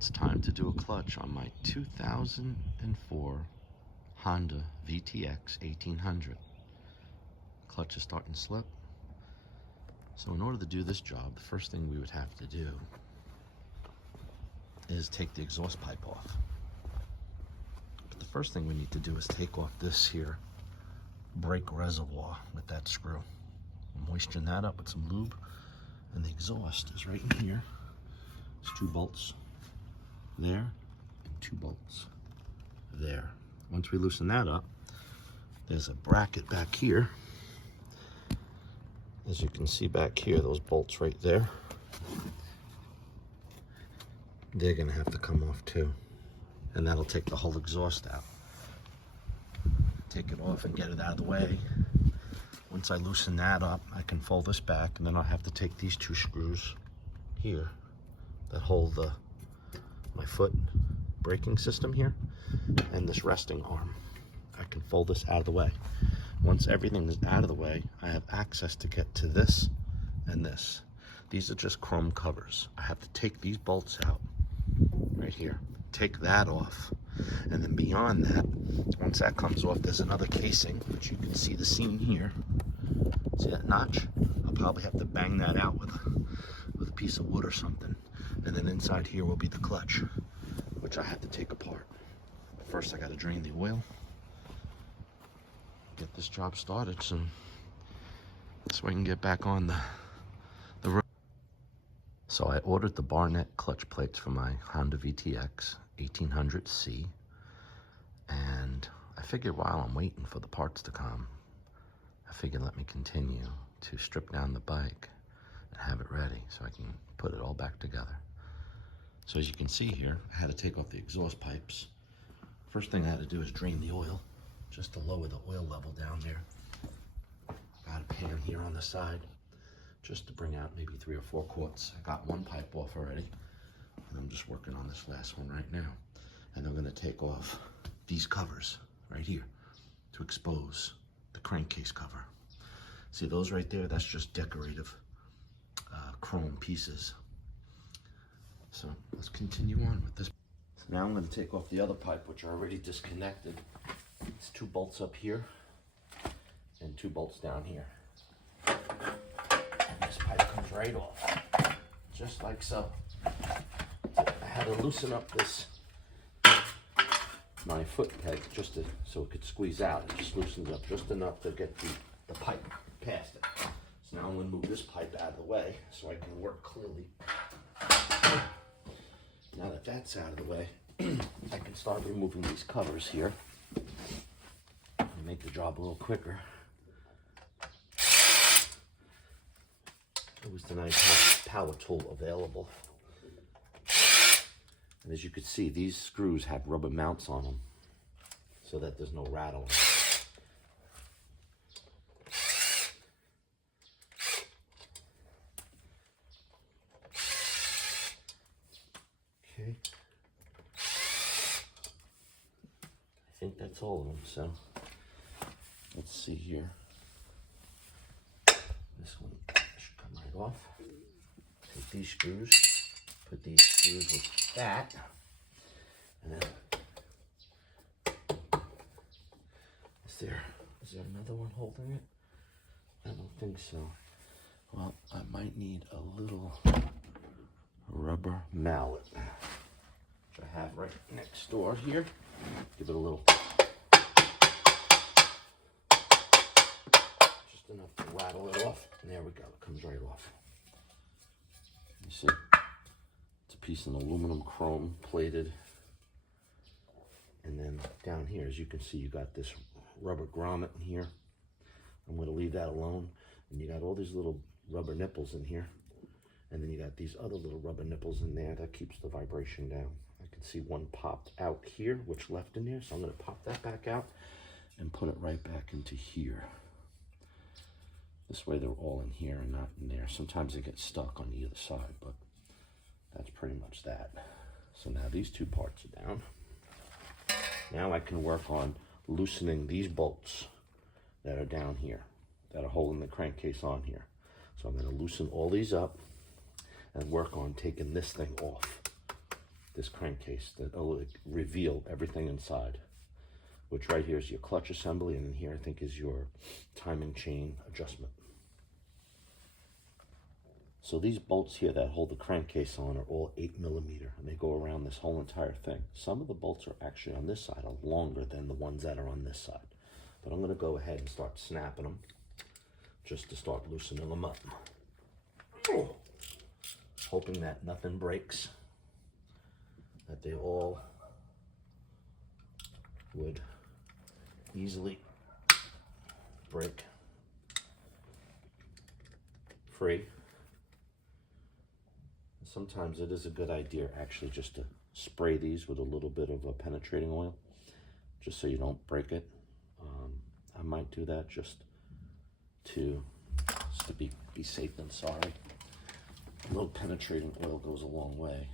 it's time to do a clutch on my 2004 Honda VTX 1800. Clutch is starting to slip. So in order to do this job, the first thing we would have to do is take the exhaust pipe off. But the first thing we need to do is take off this here brake reservoir with that screw. Moisten that up with some lube, and the exhaust is right in here. There's 2 bolts there and 2 bolts there. Once we loosen that up, there's a bracket back here. As you can see back here, those bolts right there, they're gonna have to come off too. And that'll take the whole exhaust out. Take it off and get it out of the way. Once I loosen that up, I can fold this back, and then I'll have to take these 2 screws here that hold my foot braking system here and this resting arm. I can fold this out of the way. Once everything is out of the way, I have access to get to this and this. These are just chrome covers. I have to take these bolts out right here, take that off, and then beyond that, once that comes off, there's another casing, which you can see the seam here. See that notch? I'll probably have to bang that out with a piece of wood or something. And then inside here will be the clutch, which I have to take apart. But first I gotta drain the oil, get this job started so I can get back on the road. So I ordered the Barnett clutch plates for my Honda VTX 1800C, and I figured while I'm waiting for the parts to come, I figured let me continue to strip down the bike and have it ready so I can put it all back together. So as you can see here, I had to take off the exhaust pipes. First thing I had to do is drain the oil, just to lower the oil level down there. Got a pan here on the side, just to bring out maybe 3 or 4 quarts. I got 1 pipe off already, and I'm just working on this last one right now. And I'm gonna take off these covers right here to expose the crankcase cover. See those right there? That's just decorative chrome pieces. So let's continue on with this. So now I'm going to take off the other pipe, which are already disconnected. It's 2 bolts up here and 2 bolts down here. And this pipe comes right off, just like so. I had to loosen up my foot peg so it could squeeze out. It just loosens up just enough to get the pipe past it. So now I'm going to move this pipe out of the way so I can work clearly. Now that that's out of the way, I can start removing these covers here and make the job a little quicker. It was the nice power tool available. And as you can see, these screws have rubber mounts on them so that there's no rattling. Okay. I think that's all of them, so let's see here. This one should come right off. Take these screws, put these screws with that, and then is there another one holding it? I don't think so. Well, I might need a little rubber mallet, which I have right next door here. Give it a little, just enough to rattle it off, and there we go, it comes right off. You see, it's a piece of aluminum chrome plated, and then down here, as you can see, you got this rubber grommet in here. I'm going to leave that alone, and you got all these little rubber nipples in here. And then you got these other little rubber nipples in there that keeps the vibration down. I can see one popped out here, which left in there. So I'm going to pop that back out and put it right back into here. This way they're all in here and not in there. Sometimes they get stuck on either side, but that's pretty much that. So now these 2 parts are down. Now I can work on loosening these bolts that are down here, that are holding the crankcase on here. So I'm going to loosen all these up and work on taking this thing off. this crankcase that will reveal everything inside, which right here is your clutch assembly, and in here I think is your timing chain adjustment. So these bolts here that hold the crankcase on are all 8mm, and they go around this whole entire thing. Some of the bolts are actually on this side are longer than the ones that are on this side. But I'm going to go ahead and start snapping them just to start loosening them up. Hoping that nothing breaks, that they all would easily break free. Sometimes it is a good idea actually just to spray these with a little bit of a penetrating oil, just so you don't break it. I might do that just to be safe than sorry. A little penetrating oil goes a long way.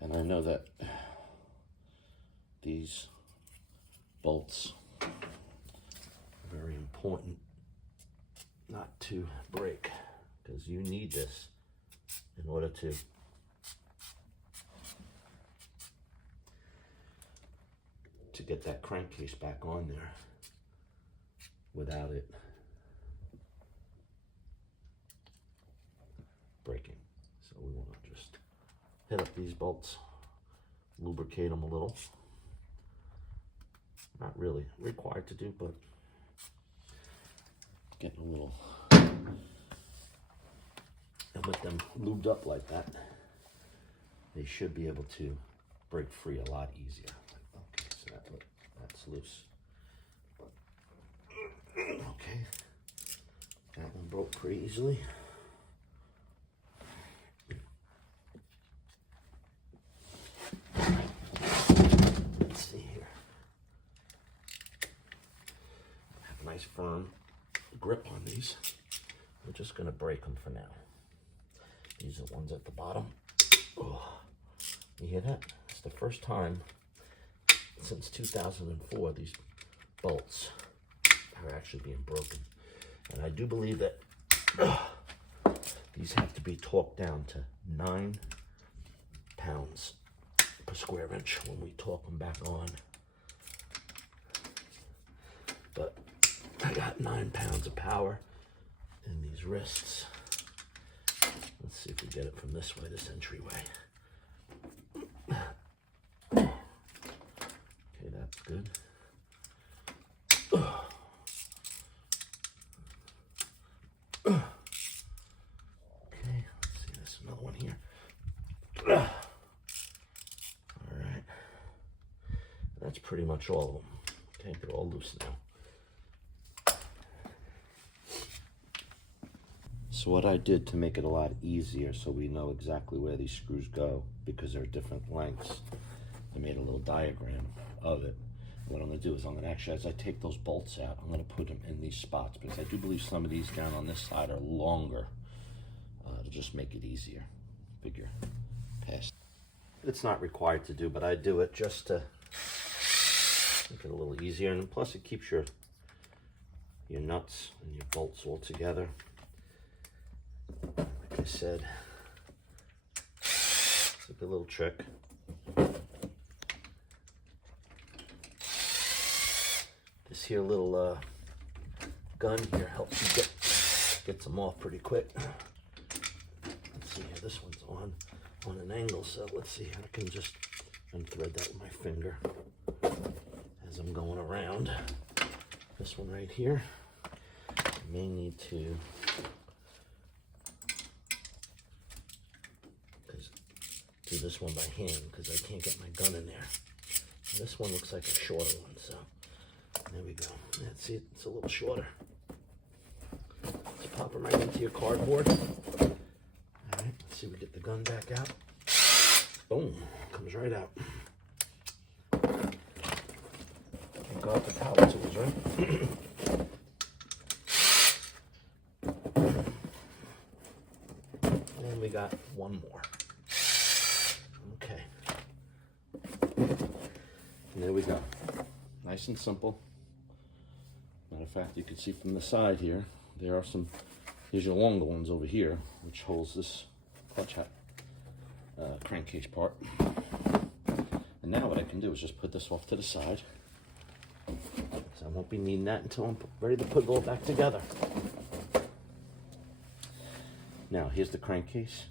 And I know that these bolts are very important not to break, because you need this in order to get that crankcase back on there without it breaking. So we want to just hit up these bolts, lubricate them a little. Not really required to do, but getting a little, and with them lubed up like that, they should be able to break free a lot easier. Okay, so that's loose. Okay, that one broke pretty easily. Let's see here. Have a nice firm grip on these. We're just going to break them for now. These are the ones at the bottom. Oh, you hear that? It's the first time since 2004 these bolts are actually being broken. And I do believe that these have to be torqued down to 9 pounds per square inch when we torque them back on. But I got 9 pounds of power in these wrists. Let's see if we get it from this way, this entryway. Okay, that's good. Okay, let's see, there's another one here. All right. That's pretty much all of them. Okay, they're all loose now. So what I did to make it a lot easier so we know exactly where these screws go, because they're different lengths, I made a little diagram of it. What I'm going to do is I'm going to actually, as I take those bolts out, I'm going to put them in these spots, because I do believe some of these down on this side are longer to just make it easier. Figure past. It's not required to do, but I do it just to make it a little easier, and plus it keeps your nuts and your bolts all together. Like I said, it's like a little trick. This here little gun here helps you get them off pretty quick. Let's see here, this one's on an angle, so let's see, I can just unthread that with my finger as I'm going around. This one right here, I may need to do this one by hand because I can't get my gun in there. And this one looks like a shorter one, so there we go. Let's see, it's a little shorter. Just pop them right into your cardboard. All right, let's see if we get the gun back out. Boom, comes right out. Thank God for power tools, right? And we got one more. Okay. And there we go. Nice and simple. Matter of fact, you can see from the side here, here's your longer ones over here, which holds this clutch crankcase part. And now what I can do is just put this off to the side. So I won't be needing that until I'm ready to put it all back together. Now here's the crankcase.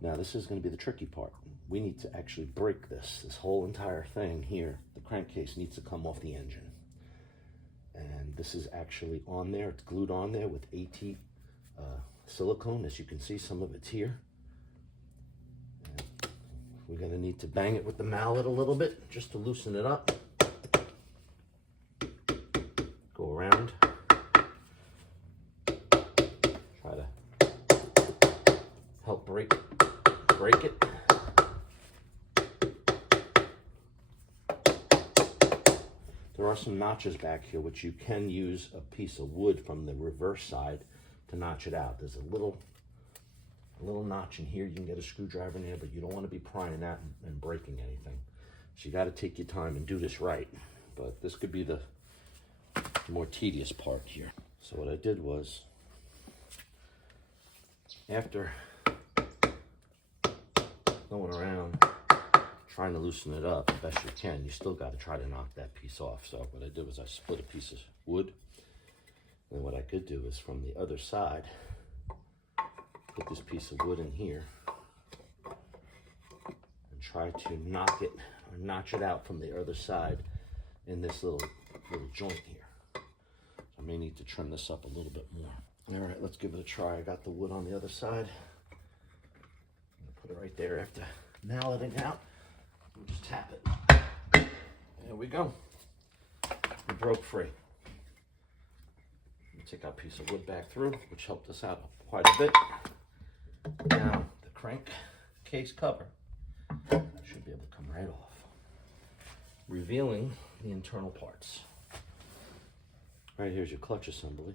Now this is going to be the tricky part. We need to actually break this whole entire thing here. The crankcase needs to come off the engine. And this is actually on there. It's glued on there with AT silicone. As you can see, some of it's here. And we're going to need to bang it with the mallet a little bit just to loosen it up. Go around. Try to help break it. There are some notches back here which you can use a piece of wood from the reverse side to notch it out. There's a little notch in here. You can get a screwdriver in there, but you don't want to be prying that and breaking anything. So you got to take your time and do this right. But this could be the more tedious part here. So what I did was, after going around trying to loosen it up the best you can, you still got to try to knock that piece off. So what I did was I split a piece of wood, and what I could do is from the other side put this piece of wood in here and try to knock it or notch it out from the other side in this little joint here. So I may need to trim this up a little bit more. All right, let's give it a try. I got the wood on the other side. I'm gonna put it right there after malleting out. We'll just tap it. There we go. It broke free. Take our piece of wood back through, which helped us out quite a bit. Now the crank case cover should be able to come right off, revealing the internal parts. Right here's your clutch assembly,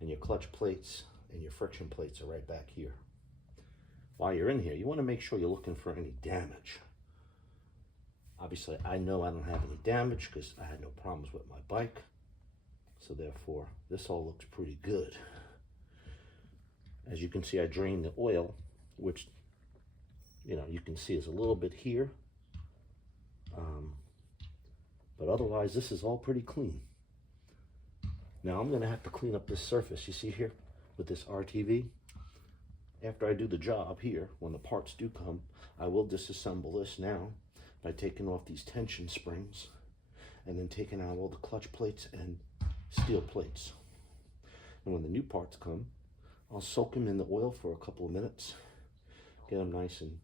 and your clutch plates and your friction plates are right back here. While you're in here, you want to make sure you're looking for any damage. Obviously, I know I don't have any damage because I had no problems with my bike. So therefore, this all looks pretty good. As you can see, I drained the oil, which, you know, you can see is a little bit here. But otherwise, this is all pretty clean. Now I'm gonna have to clean up this surface. You see here with this RTV? After I do the job here, when the parts do come, I will disassemble this now by taking off these tension springs and then taking out all the clutch plates and steel plates. And when the new parts come, I'll soak them in the oil for a couple of minutes, get them nice and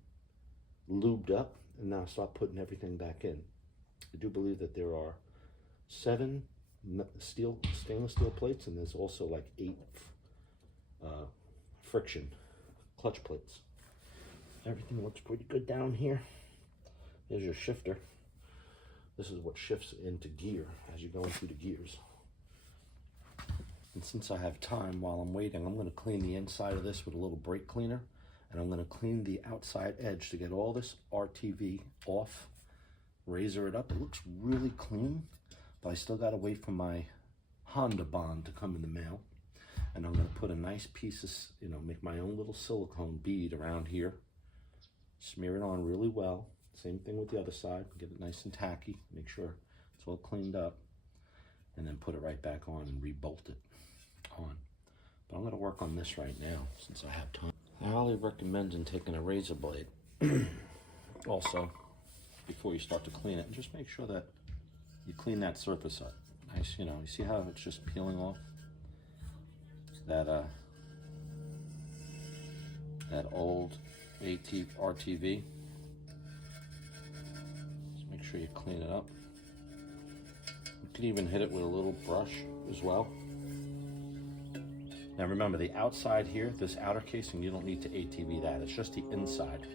lubed up, and now start putting everything back in. I do believe that there are 7 stainless steel plates, and there's also like 8 friction clutch plates. Everything looks pretty good down here. There's your shifter. This is what shifts into gear as you're going through the gears. And since I have time while I'm waiting, I'm going to clean the inside of this with a little brake cleaner, and I'm going to clean the outside edge to get all this RTV off, razor it up. It looks really clean, but I still got to wait for my Honda bond to come in the mail. And I'm going to put a nice piece of, you know, make my own little silicone bead around here, smear it on really well. Same thing with the other side, get it nice and tacky, make sure it's all cleaned up, and then put it right back on and re-bolt it on. But I'm going to work on this right now since I have time. I highly recommend taking a razor blade also before you start to clean it, and just make sure that you clean that surface up nice. You know, you see how it's just peeling off that old RTV. Just make sure you clean it up. You can even hit it with a little brush as well. Now remember, the outside here, this outer casing, you don't need to ATV that. It's just the inside.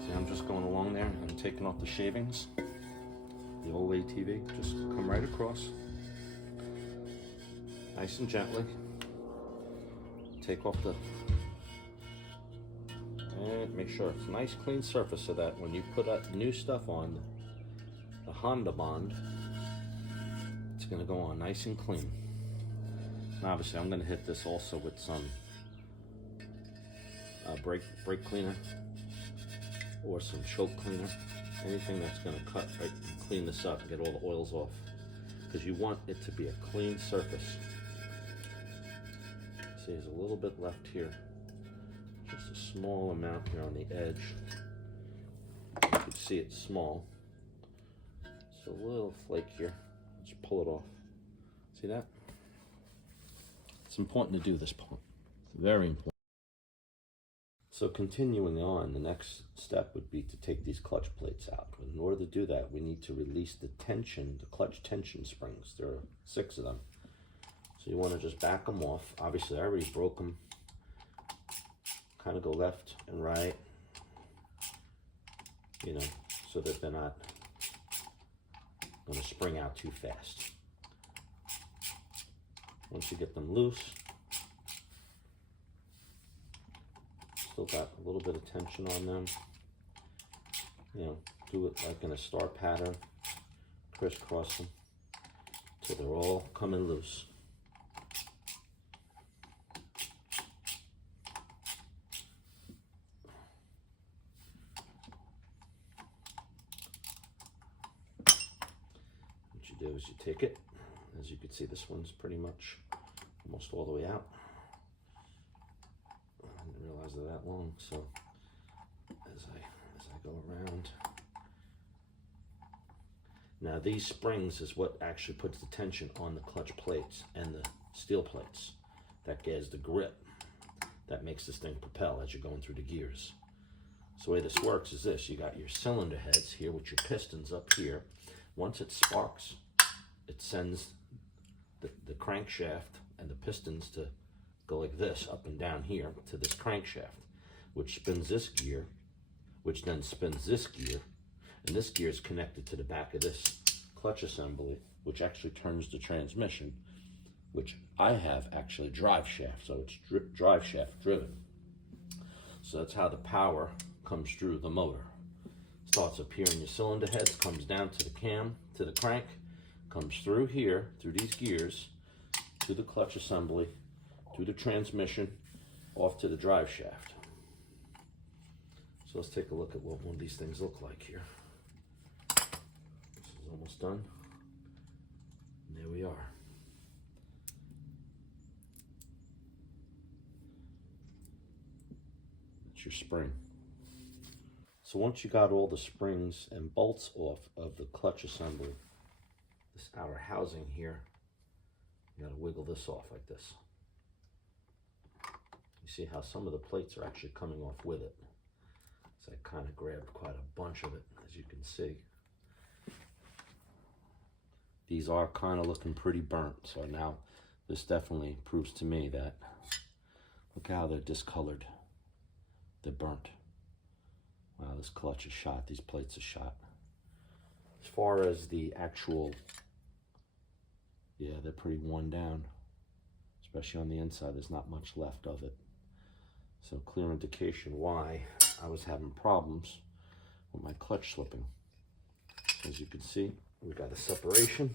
See, I'm just going along there and taking off the shavings. The old ATV, just come right across. Nice and gently. Take off the, and make sure it's a nice clean surface so that when you put that new stuff on, the Honda bond, it's gonna go on nice and clean. And obviously I'm gonna hit this also with some brake cleaner or some choke cleaner, anything that's going to cut right, clean this up and get all the oils off, because you want it to be a clean surface. See, there's a little bit left here, just a small amount here on the edge. You can see it's small. It's a little flake here. Let's pull it off. See that? It's important to do this part. It's very important. So continuing on, the next step would be to take these clutch plates out. In order to do that, we need to release the tension, the clutch tension springs. There are 6 of them. So you want to just back them off. Obviously, I already broke them. Kind of go left and right, you know, so that they're not going to spring out too fast. Once you get them loose, still got a little bit of tension on them. You know, do it like in a star pattern, crisscross them till they're all coming loose. What you do is you take it. As you can see, this one's pretty much almost all the way out. I didn't realize they're that long, so as I go around. Now these springs is what actually puts the tension on the clutch plates and the steel plates. That gives the grip that makes this thing propel as you're going through the gears. So the way this works is this: you got your cylinder heads here with your pistons up here. Once it sparks, it sends the crankshaft and the pistons to go like this, up and down here to this crankshaft, which spins this gear, which then spins this gear, and this gear is connected to the back of this clutch assembly, which actually turns the transmission, which I have actually drive shaft, so it's drive shaft driven. So that's how the power comes through the motor. Starts up here in your cylinder heads, comes down to the cam, to the crank, comes through here, through these gears, to the clutch assembly, through the transmission, off to the drive shaft. So let's take a look at what one of these things look like here. This is almost done. And there we are. That's your spring. So once you got all the springs and bolts off of the clutch assembly, this outer housing here, you gotta wiggle this off like this. You see how some of the plates are actually coming off with it. So I kind of grabbed quite a bunch of it, as you can see. These are kind of looking pretty burnt, so now this definitely proves to me that, look how they're discolored. They're burnt. Wow, this clutch is shot, these plates are shot. As far as the actual, yeah, they're pretty worn down, especially on the inside. There's not much left of it. So clear indication why I was having problems with my clutch slipping. As you can see, we've got a separation,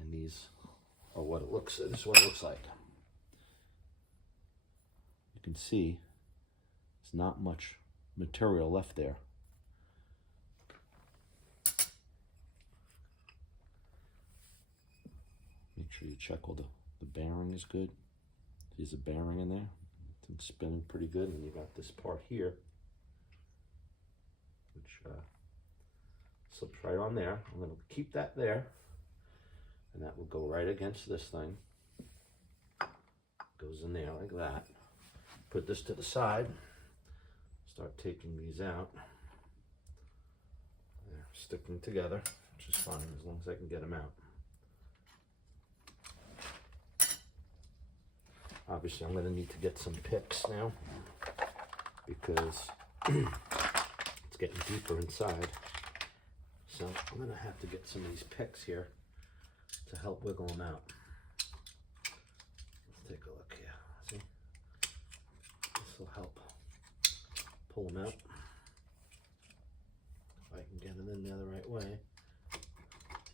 and these are what it looks. This is what it looks like. You can see there's not much material left there. Make sure you check all the bearing is good. There's a bearing in there. It's spinning pretty good. And you got this part here, which slips right on there. I'm going to keep that there, and that will go right against this thing. Goes in there like that. Put this to the side. Start taking these out. They're sticking together, which is fine as long as I can get them out. Obviously, I'm going to need to get some picks now because it's getting deeper inside. So I'm going to have to get some of these picks here to help wiggle them out. Let's take a look here. See? This will help pull them out. If I can get them in there the right way.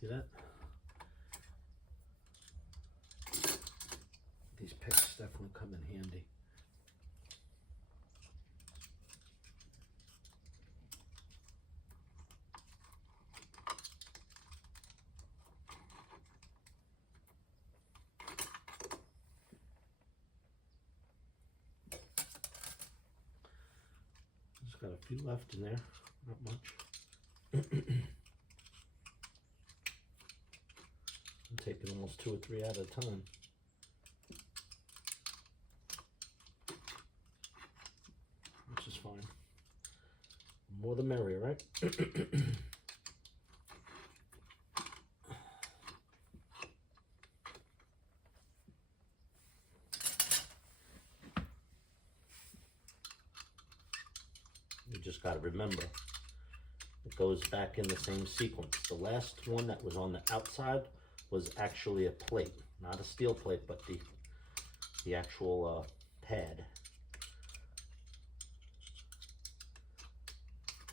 See that? These picks definitely come in handy. got a few left in there, not much. I'm taking almost 2 or 3 at a time. Which is fine. More the merrier, right? You just got to remember, it goes back in the same sequence. The last one that was on the outside was actually a plate, not a steel plate, but the actual pad.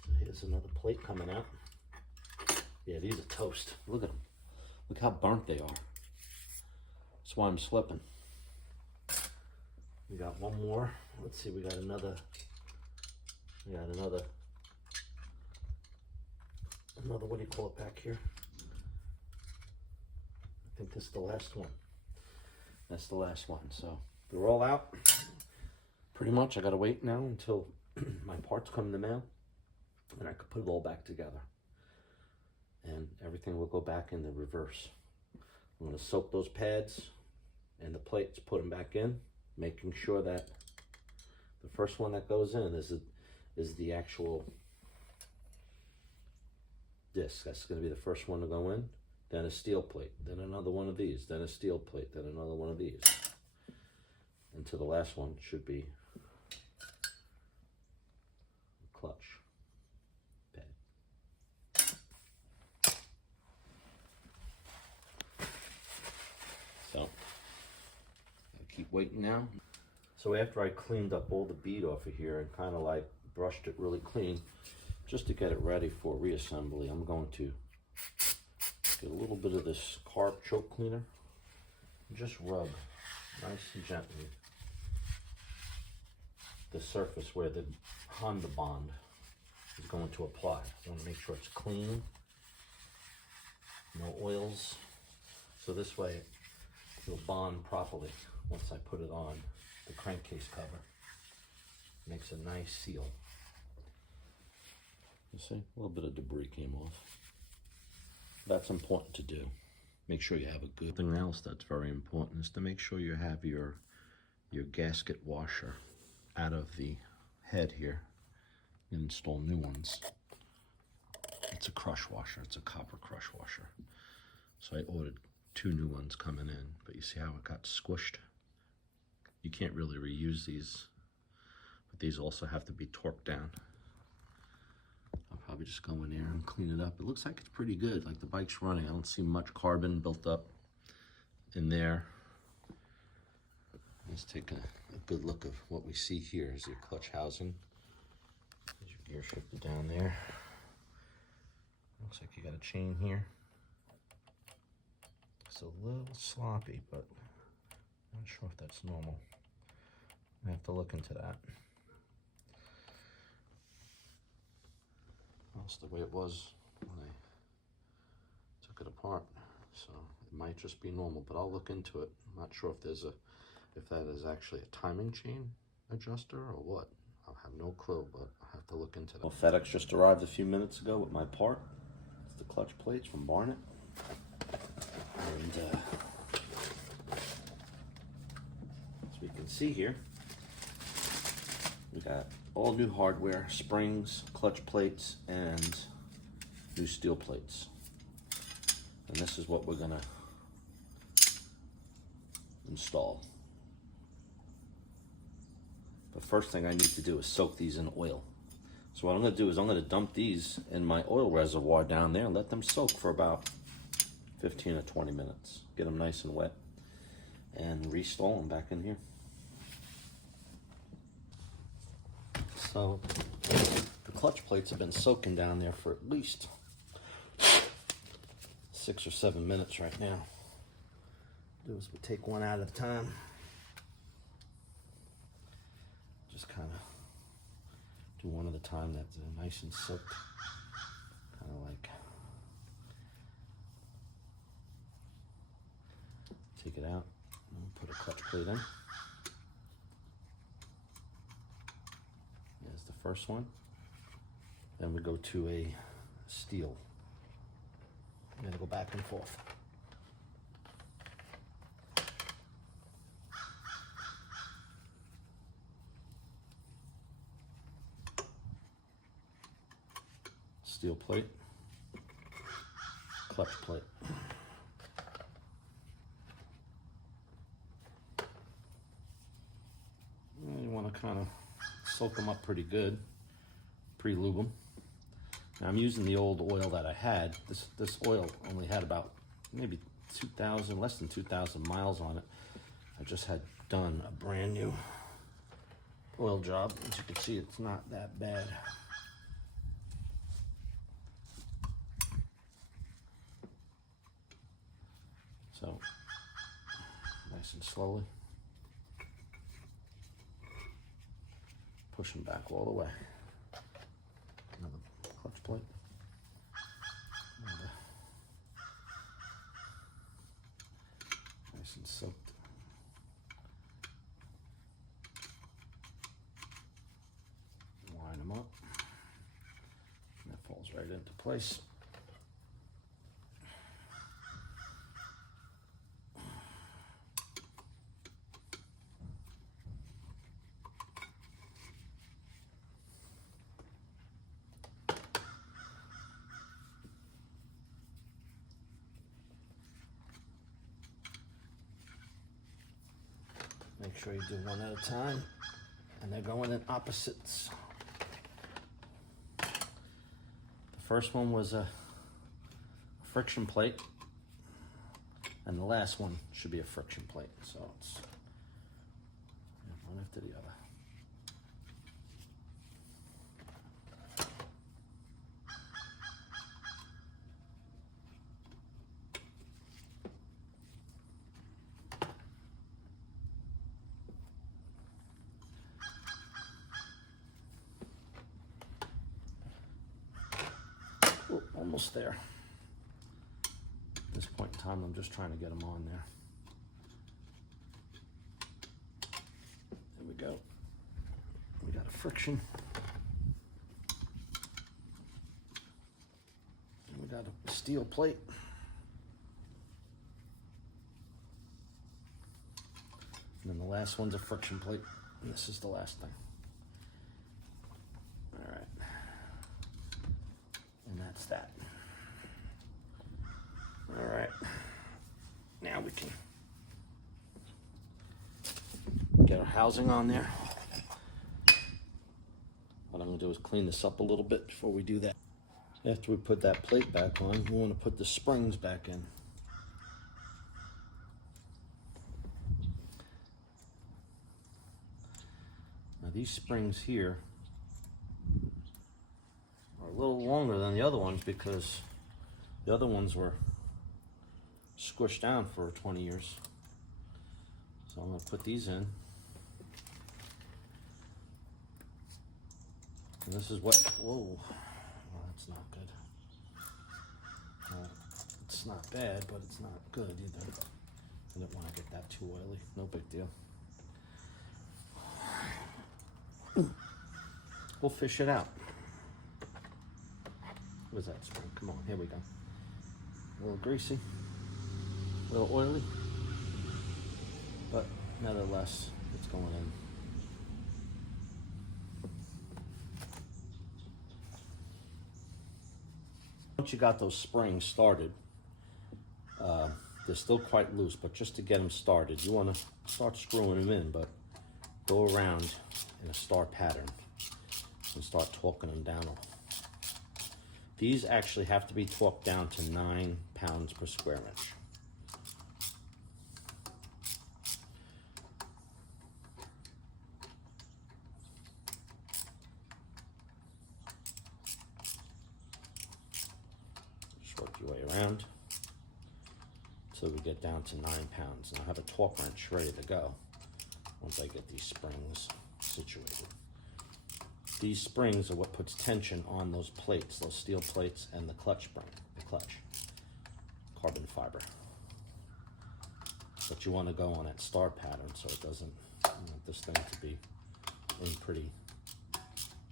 So here's another plate coming out. Yeah, these are toast. Look at them. Look how burnt they are. That's why I'm slipping. We got one more. Let's see, we got another, what do you call it back here? I think this is the last one. That's the last one. So they're all out. Pretty much, I gotta wait now until my parts come in the mail and I could put it all back together. And everything will go back in the reverse. I'm gonna soak those pads and the plates, put them back in, making sure that the first one that goes in is the actual disc. That's going to be the first one to go in, then a steel plate, then another one of these, then a steel plate, then another one of these. And to the last one should be a clutch pad. So, gotta keep waiting now. So after I cleaned up all the bead off of here and kind of like brushed it really clean, just to get it ready for reassembly, I'm going to get a little bit of this carb choke cleaner and just rub nice and gently the surface where the Honda bond is going to apply. I want to make sure it's clean, no oils, so this way it'll bond properly once I put it on the crankcase cover. Makes a nice seal. You see, a little bit of debris came off. That's important to do. Make sure you have a good thing. Else that's very important is to make sure you have your gasket washer out of the head here. You install new ones. It's a crush washer. It's a copper crush washer. So I ordered 2 new ones coming in, but you see how it got squished? You can't really reuse these, but these also have to be torqued down. I'll probably just go in there and clean it up. It looks like it's pretty good, like the bike's running. I don't see much carbon built up in there. Let's take a good look of what we see here is your clutch housing. There's your gear shifter down there. Looks like you got a chain here. It's a little sloppy, but I'm not sure if that's normal. I have to look into that. That's the way it was when I took it apart. So it might just be normal, but I'll look into it. I'm not sure if that is actually a timing chain adjuster or what. I'll have no clue, but I'll have to look into that. Well, FedEx just arrived a few minutes ago with my part. It's the clutch plates from Barnett. And as we can see here, we got all new hardware, springs, clutch plates, and new steel plates. And this is what we're gonna install. The first thing I need to do is soak these in oil. So what I'm gonna do is I'm gonna dump these in my oil reservoir down there and let them soak for about 15 or 20 minutes. Get them nice and wet and restall them back in here. So the clutch plates have been soaking down there for at least 6 or 7 minutes right now. Do is we take one at a time. Just kind of do one at a time that's nice and soaked. Kind of like take it out and put a clutch plate in. There's the first one. Then we go to a steel. I'm gonna go back and forth. Steel plate, clutch plate. And you want to kind of soak them up pretty good, pre-lube them. Now I'm using the old oil that I had. This oil only had about maybe 2,000, less than 2,000 miles on it. I just had done a brand new oil job. As you can see, it's not that bad. So, nice and slowly. Push them back all the way. Another clutch plate. Another. Nice and soaked. Line them up. And that falls right into place. Make sure you do one at a time, and they're going in opposites. The first one was a friction plate, and the last one should be a friction plate. So it's one after the other. Ooh, almost there. At this point in time, I'm just trying to get them on there. There we go. We got a friction. And we got a steel plate. And then the last one's a friction plate. And this is the last thing. All right. And that's that. All right. Now we can get our housing on there. What I'm gonna do is clean this up a little bit before we do that. After we put that plate back on, we want to put the springs back in. Now these springs here are a little longer than the other ones because the other ones were squished down for 20 years. So I'm going to put these in. And this is what, whoa, well, that's not good. It's not bad, but it's not good either. I don't want to get that too oily, no big deal. We'll fish it out. Where's that spring? Come on, here we go. A little greasy, a little oily, but nevertheless, it's going in. Once you got those springs started, they're still quite loose, but just to get them started, you want to start screwing them in, but go around in a star pattern and start torquing them down. These actually have to be torqued down to 9 pounds per square inch. Just work your way around until we get down to 9 pounds. And I have a torque wrench ready to go once I get these springs situated. These springs are what puts tension on those plates, those steel plates, and the clutch spring, the clutch, carbon fiber. But you want to go on that star pattern so it doesn't, you want this thing to be in pretty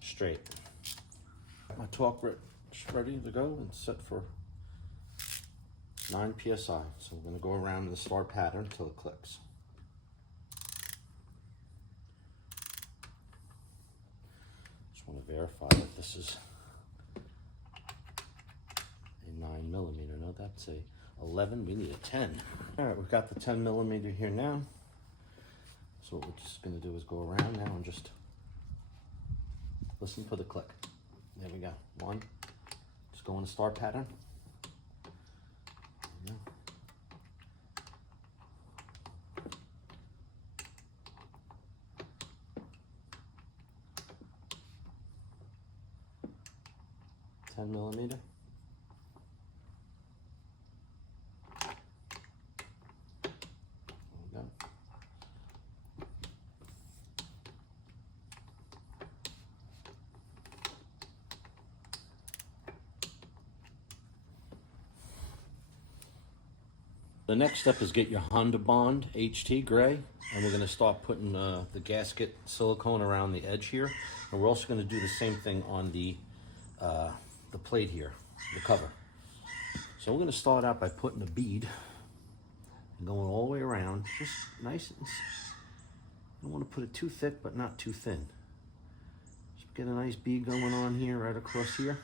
straight. My torque ready to go and set for 9 psi. So we're going to go around the start pattern until it clicks. Just want to verify that this is a 9mm. No, that's a 11. We need a 10. All right, we've got the 10mm here now. So what we're just going to do is go around now and just listen for the click. There we go. 1. Just go in the start pattern. There we go. $10mm. There we go. The next step is get your Honda Bond HT gray, and we're going to start putting the gasket silicone around the edge here, and we're also going to do the same thing on the plate here, the cover. So we're going to start out by putting a bead and going all the way around, just nice and, I don't want to put it too thick but not too thin. Just get a nice bead going on here, right across here.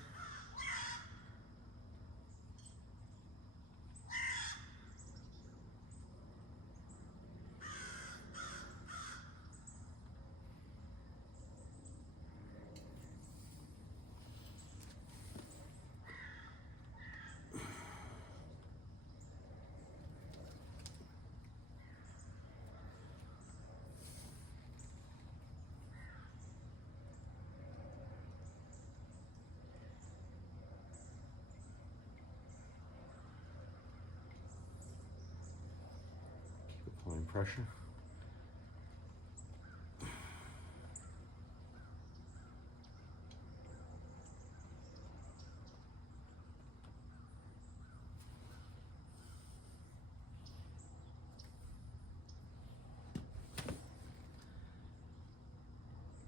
Applying pressure.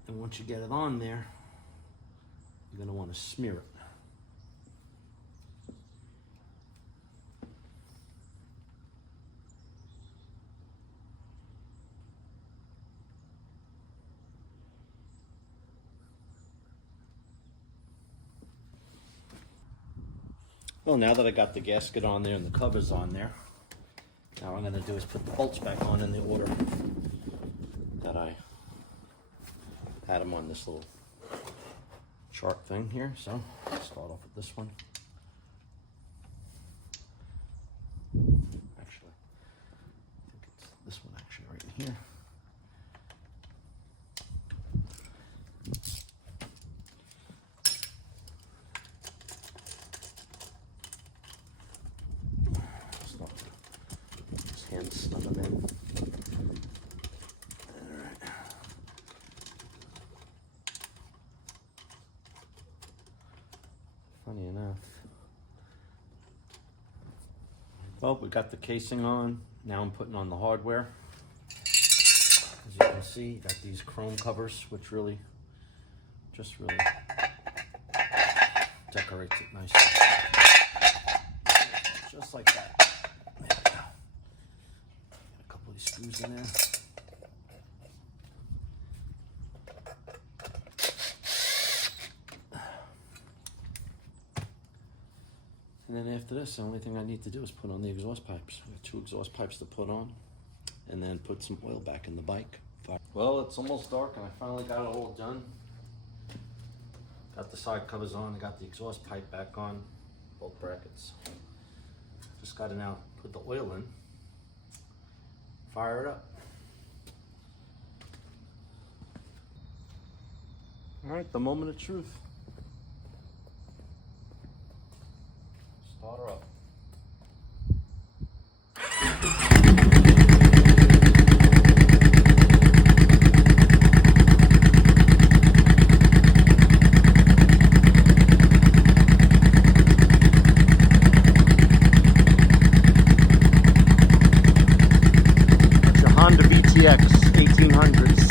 And once you get it on there, you're going to want to smear it. Well, now that I got the gasket on there and the covers on there, now what I'm going to do is put the bolts back on in the order that I had them on this little chart thing here. So let's start off with this one. Actually, I think it's this one actually right in here. And snug them in. All right. Funny enough. Well, we got the casing on. Now I'm putting on the hardware. As you can see, you got these chrome covers, which really decorates it nicely. Just like that. Screws in there. And then after this, the only thing I need to do is put on the exhaust pipes. I got 2 exhaust pipes to put on, and then put some oil back in the bike. Well, it's almost dark and I finally got it all done. Got the side covers on, I got the exhaust pipe back on, both brackets. Just got to now put the oil in. Fire it up. All right, the moment of truth. Start her up. Honda VTX 1800s.